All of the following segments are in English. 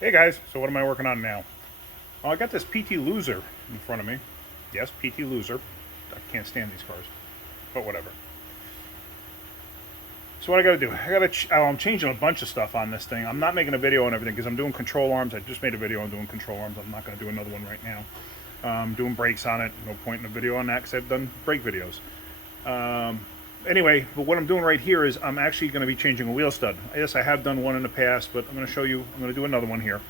Hey guys, so what am I working on now? Well, I got this PT Loser in front of me. Yes, PT Loser. I can't stand these cars, but whatever. So what I got to do? I'm changing a bunch of stuff on this thing. I'm not making a video on everything because I'm doing control arms. I just made a video on doing control arms. I'm not going to do another one right now. Doing brakes on it. No point in a video on that because I've done brake videos. Anyway, but what I'm doing right here is I'm actually going to be changing a wheel stud. Yes, I have done one in the past, but I'm going to show you. I'm going to do another one here.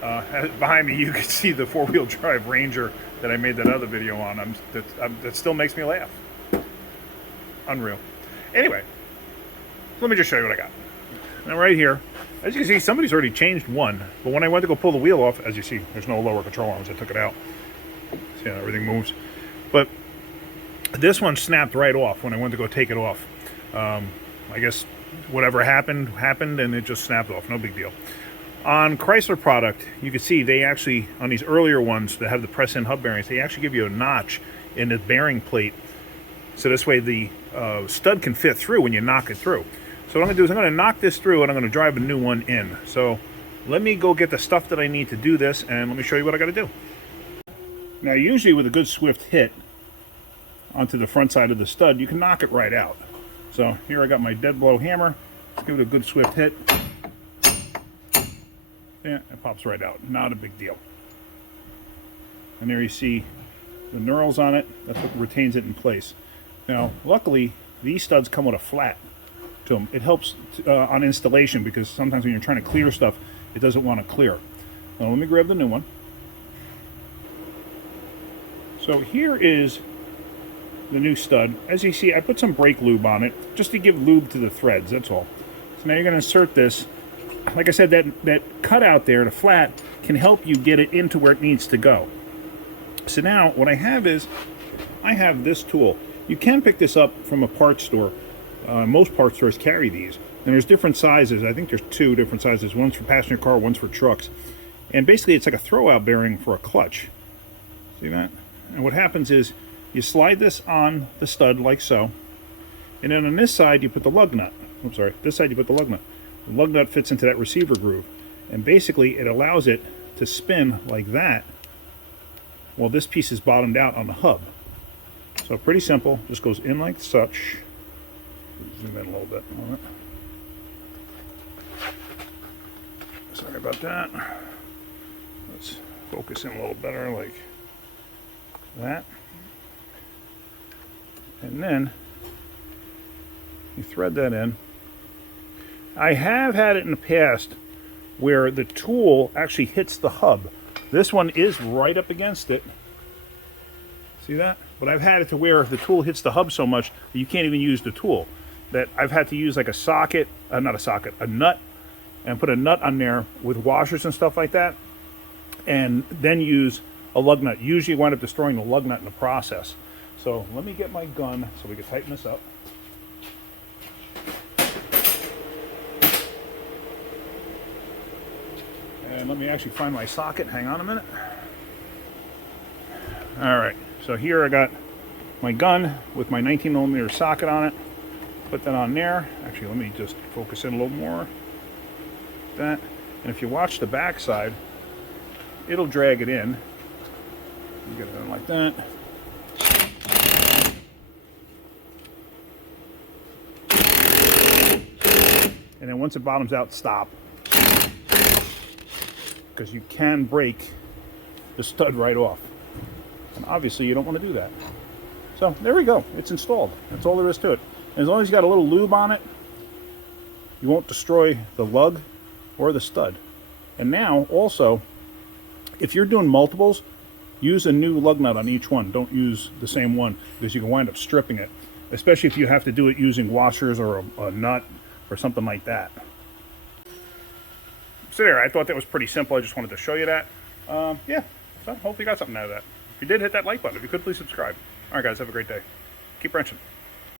Behind me, you can see the four-wheel drive Ranger that I made that other video on. That still makes me laugh. Unreal. Anyway, let me just show you what I got. Now right here, as you can see, somebody's already changed one. But when I went to go pull the wheel off, as you see, there's no lower control arms. I took it out. See how everything moves. But this one snapped right off when I went to go take it off. I guess whatever happened, and it just snapped off. No big deal. On Chrysler product, you can see they actually, on these earlier ones that have the press-in hub bearings, they actually give you a notch in the bearing plate. So this way the stud can fit through when you knock it through. So what I'm going to do is I'm going to knock this through and I'm going to drive a new one in. So let me go get the stuff that I need to do this and let me show you what I got to do. Now usually with a good swift hit onto the front side of the stud, you can knock it right out. So here I got my dead blow hammer. Let's give it a good swift hit. Yeah, it pops right out. Not a big deal. And there you see the knurls on it. That's what retains it in place. Now, luckily, these studs come with a flat to them. It helps on installation because sometimes when you're trying to clear stuff, it doesn't want to clear. Now, let me grab the new one. So here is the new stud. As you see, I put some brake lube on it just to give lube to the threads, that's all. So now you're going to insert this. Like I said, that cutout there, the flat, can help you get it into where it needs to go. So now what I have is, I have this tool. You can pick this up from a parts store. Most parts stores carry these. And there's different sizes. I think there's two different sizes. One's for passenger car, one's for trucks. And basically it's like a throwout bearing for a clutch. See that? And what happens is, you slide this on the stud like so. And then on this side you put the lug nut. I'm sorry, this side you put the lug nut. The lug nut fits into that receiver groove. And basically it allows it to spin like that while this piece is bottomed out on the hub. So pretty simple, just goes in like such. Zoom in a little bit on it. Sorry about that. Let's focus in a little better like that. And then you thread that in. I have had it in the past where the tool actually hits the hub. This one is right up against it. See that? But I've had it to where the tool hits the hub so much that you can't even use the tool. That I've had to use like a socket, not a socket, a nut, and put a nut on there with washers and stuff like that, and then use a lug nut. Usually you wind up destroying the lug nut in the process. So let me get my gun so we can tighten this up. And let me actually find my socket. Hang on a minute. Alright, so here I got my gun with my 19mm socket on it. Put that on there. Actually, let me just focus in a little more. That. And if you watch the back side, it'll drag it in. You get it in like that. And then once it bottoms out, stop. Because you can break the stud right off. And obviously you don't want to do that. So there we go. It's installed. That's all there is to it. And as long as you got a little lube on it, you won't destroy the lug or the stud. And now also, if you're doing multiples, use a new lug nut on each one. Don't use the same one because you can wind up stripping it. Especially if you have to do it using washers or a nut or something like that. So there, I thought that was pretty simple. I just wanted to show you that. Yeah, so hopefully you got something out of that. If you did, hit that like button. If you could, please subscribe. All right, guys, have a great day. Keep wrenching.